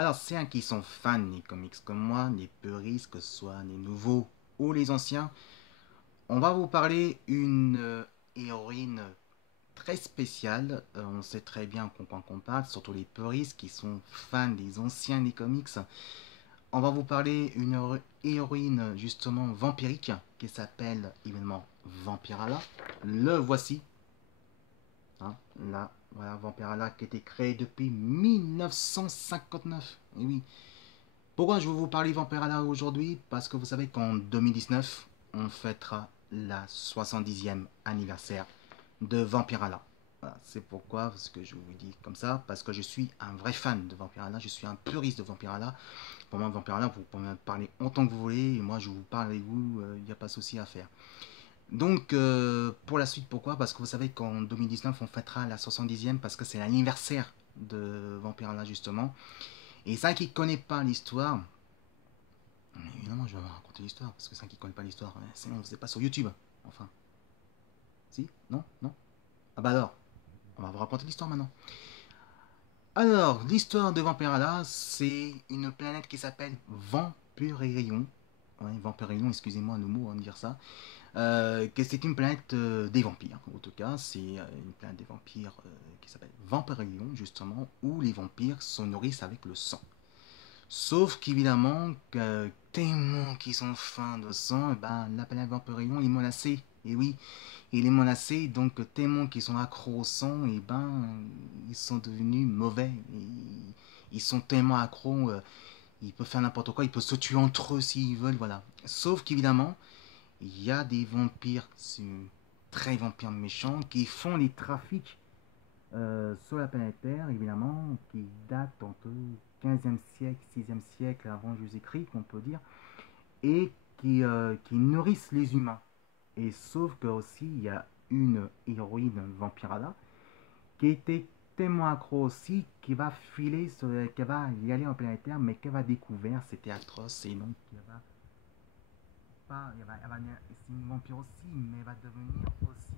Alors, ceux qui sont fans des comics comme moi, les puristes, que ce soit les nouveaux ou les anciens, on va vous parler une héroïne très spéciale. On sait très bien qu'on parle, surtout les puristes qui sont fans des anciens des comics. On va vous parler une héroïne justement vampirique qui s'appelle évidemment Vampirella. Le voici. Hein, là, voilà, Vampirella qui a été créé depuis 1959. Et oui. Pourquoi je vais vous parler Vampirella aujourd'hui? Parce que vous savez qu'en 2019, on fêtera la 70e anniversaire de Vampirella. Voilà, c'est pourquoi ce que je vous dis comme ça, parce que je suis un vrai fan de Vampirella, je suis un puriste de Vampirella. Pour moi, Vampirella, vous pouvez me parler autant que vous voulez, et moi je vous parle avec vous, il n'y a pas de souci à faire. Donc, pour la suite, pourquoi? Parce que vous savez qu'en 2019, on fêtera la 70e parce que c'est l'anniversaire de Vampirella, justement. Et ça qui ne connaît pas l'histoire, évidemment, je vais vous raconter l'histoire parce que ça qui ne connaît pas l'histoire, sinon, vous n'êtes pas sur YouTube. Enfin, si? Non? Non? Ah bah alors, on va vous raconter l'histoire maintenant. Alors, l'histoire de Vampirella, c'est une planète qui s'appelle Vampyrion. Ouais, Vampyrion, excusez-moi le mot, on va dire ça. Que c'est une planète des vampires. En tout cas, c'est une planète des vampires qui s'appelle Vampyrion, justement, où les vampires se nourrissent avec le sang. Sauf qu'évidemment, tellement qu'ils sont fins de sang, ben, la planète Vampyrion est menacée. Et oui, il est menacé, donc tellement qu'ils sont accros au sang, et ben, ils sont devenus mauvais. Ils sont tellement accros, ils peuvent faire n'importe quoi, ils peuvent se tuer entre eux s'ils veulent, voilà. Sauf qu'évidemment, il y a des vampires, très vampires méchants, qui font les trafics sur la planète Terre, évidemment, qui datent entre 15e siècle, 6e siècle avant Jésus-Christ, qu'on peut dire, et qui nourrissent les humains. Et sauf que aussi, il y a une héroïne Vampirella qui était tellement accro aussi, qui va filer, qui va y aller en planète Terre, mais qu'elle va découvrir, c'était atroce, et donc elle va pas, c'est une vampire aussi, mais elle va devenir aussi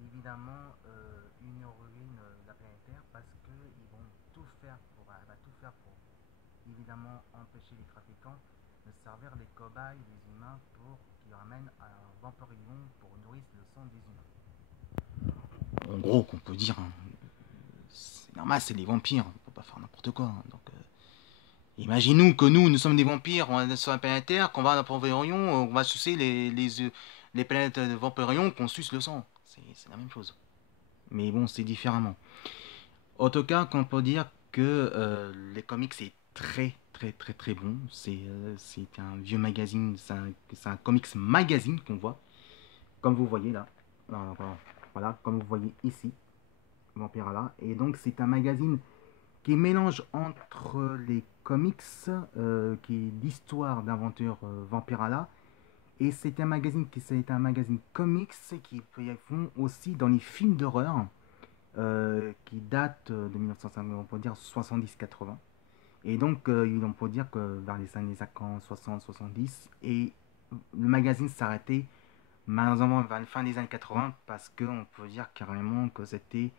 évidemment une héroïne de la planète Terre parce qu'ils vont tout faire pour, elle va tout faire pour évidemment empêcher les trafiquants de servir les cobayes des humains pour qu'ils ramènent un vampirion pour nourrir le sang des humains. En gros, qu'on peut dire, hein, c'est normal, c'est les vampires, on peut pas faire n'importe quoi. Hein, donc, imaginons que nous sommes des vampires, on est sur la planète Terre, qu'on va à Vampirion, on va sucer les planètes de Vampirion, qu'on suce le sang. C'est la même chose. Mais bon, c'est différemment. En tout cas, on peut dire que les comics, c'est très très très très bon. C'est un vieux magazine, c'est un comics magazine qu'on voit, comme vous voyez là. Voilà, comme vous voyez ici, Vampirella. Et donc, c'est un magazine qui mélange entre les comics, qui est l'histoire d'aventure Vampirella, et c'est un magazine comics qui font aussi dans les films d'horreur qui datent de 1950, on peut dire 70-80. Et donc, on peut dire que vers les années 50, 60, 70, et le magazine s'arrêtait malheureusement vers la fin des années 80 parce qu'on peut dire carrément que c'était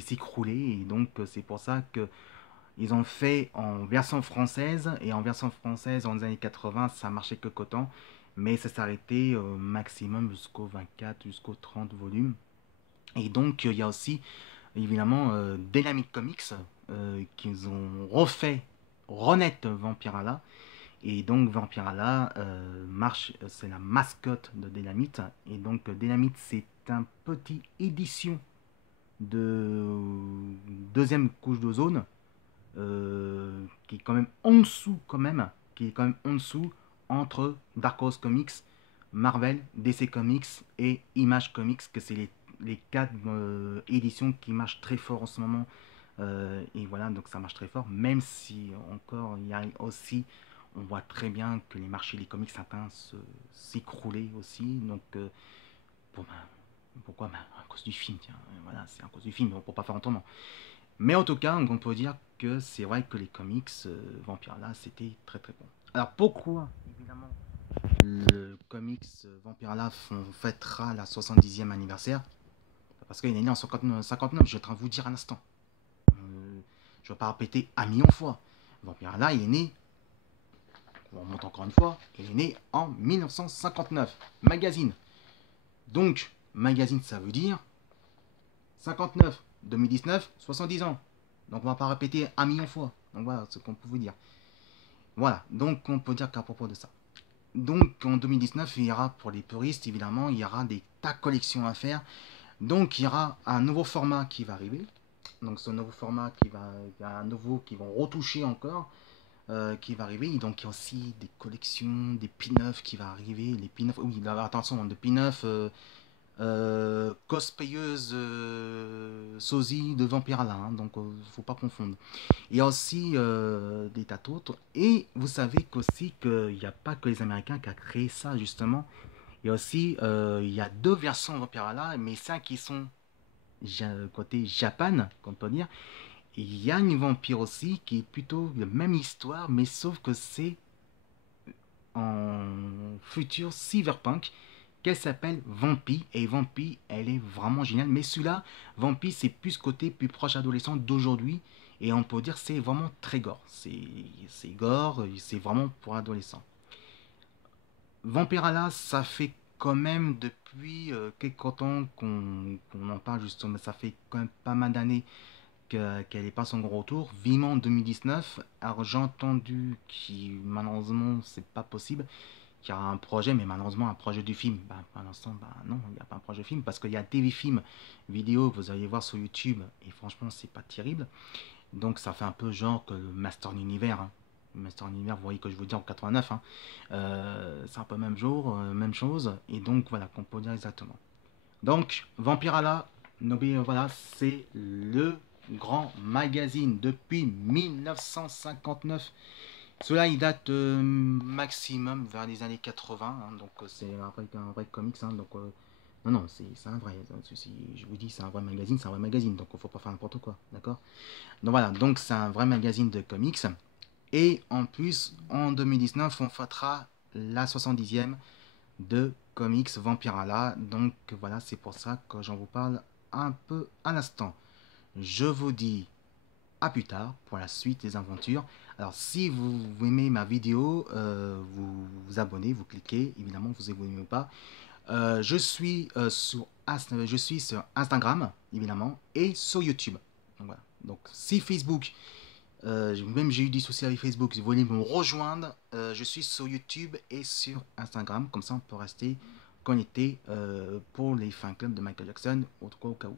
s'écrouler et donc c'est pour ça que ils ont fait en version française et en version française dans les années 80 ça marchait que coton mais ça s'arrêtait maximum jusqu'au 24 jusqu'au 30 volumes et donc il y a aussi évidemment Dynamic Comics qu'ils ont refait renaître Vampirella et donc Vampirella marche, c'est la mascotte de Dynamite. Et donc Dynamite c'est un petit édition de deuxième couche d'ozone qui est quand même en dessous quand même, qui est quand même en dessous entre Dark Horse Comics, Marvel, DC Comics et Image Comics, que c'est les quatre éditions qui marchent très fort en ce moment. Et voilà, donc ça marche très fort, même si encore il y a aussi on voit très bien que les marchés des comics certains s'écrouler aussi. Donc, pourquoi à cause du film, tiens. Voilà, c'est à cause du film, on ne peut pas faire autrement. Mais en tout cas, on peut dire que c'est vrai que les comics Vampire là, c'était très très bon. Alors pourquoi, évidemment, le comics Vampire là fêtera la 70e anniversaire? Parce qu'il est né en 59, je vais en train de vous dire à l'instant. Je ne vais pas répéter un million de fois. Vampirella, il est né, on remonte encore une fois, il est né en 1959. Magazine. Donc, magazine, ça veut dire 59, 2019, 70 ans. Donc, on ne va pas répéter un million de fois. Donc, voilà ce qu'on peut vous dire. Voilà, donc on peut dire qu'à propos de ça. Donc, en 2019, il y aura, pour les puristes, évidemment, il y aura des tas de collections à faire. Donc, il y aura un nouveau format qui va arriver. Donc, ce nouveau format il y a un nouveau qui vont retoucher encore, qui va arriver. Et donc, il y a aussi des collections, des pin-ups qui va arriver. Les pin-ups, oui, là, attention, de pin-ups cosplayeuse sosie de Vampirella, hein, donc faut pas confondre. Il y a aussi des tas d'autres. Et vous savez qu'aussi qu'il n'y a pas que les Américains qui a créé ça justement. Il y a aussi il y a deux versions Vampirella, mais ça qui sont côté Japan, qu'on peut dire. Il y a une vampire aussi qui est plutôt la même histoire, mais sauf que c'est en futur cyberpunk qu'elle s'appelle Vampy. Et Vampy, elle est vraiment géniale. Mais celui-là, Vampy, c'est plus côté plus proche adolescent d'aujourd'hui. Et on peut dire c'est vraiment très gore. C'est gore, c'est vraiment pour adolescents. Vampirella, ça fait quand même depuis quelques temps qu'on en parle justement. Ça fait quand même pas mal d'années qu'elle n'est pas son gros retour. Vivement en 2019. Alors j'ai entendu que malheureusement c'est pas possible. Qu'il y aura un projet, mais malheureusement un projet du film. Bah, pour l'instant, bah, non, il n'y a pas un projet de film parce qu'il y a des films vidéo que vous allez voir sur YouTube et franchement c'est pas terrible. Donc ça fait un peu genre que le Master Univers. Hein. Master Univers, vous voyez que je vous dis en 89. Hein. C'est un peu même jour, même chose. Et donc voilà, qu'on peut dire exactement. Donc Vampirella, n'oubliez voilà, c'est le grand magazine depuis 1959. Cela il date maximum vers les années 80, hein, donc c'est un vrai comics. Hein, donc, non, non, c'est un vrai. Si je vous dis c'est un vrai magazine, c'est un vrai magazine, donc il faut pas faire n'importe quoi, d'accord. Donc voilà, donc c'est un vrai magazine de comics. Et en plus, en 2019, on fêtera la 70e de Comics Vampirella. Donc voilà, c'est pour ça que j'en vous parle un peu à l'instant. Je vous dis à plus tard pour la suite des aventures. Alors si vous aimez ma vidéo, vous vous abonnez, vous cliquez, évidemment vous abonnez ou pas. Je suis sur Instagram, évidemment, et sur YouTube. Donc, voilà. Donc si Facebook, même j'ai eu des soucis avec Facebook, si vous voulez me rejoindre, je suis sur YouTube et sur Instagram, comme ça on peut rester connecté pour les fan clubs de Michael Jackson, au cas où.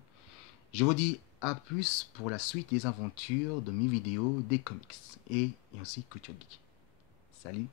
Je vous dis à plus pour la suite des aventures de mes vidéos, des comics et aussi Culture Geek. Salut!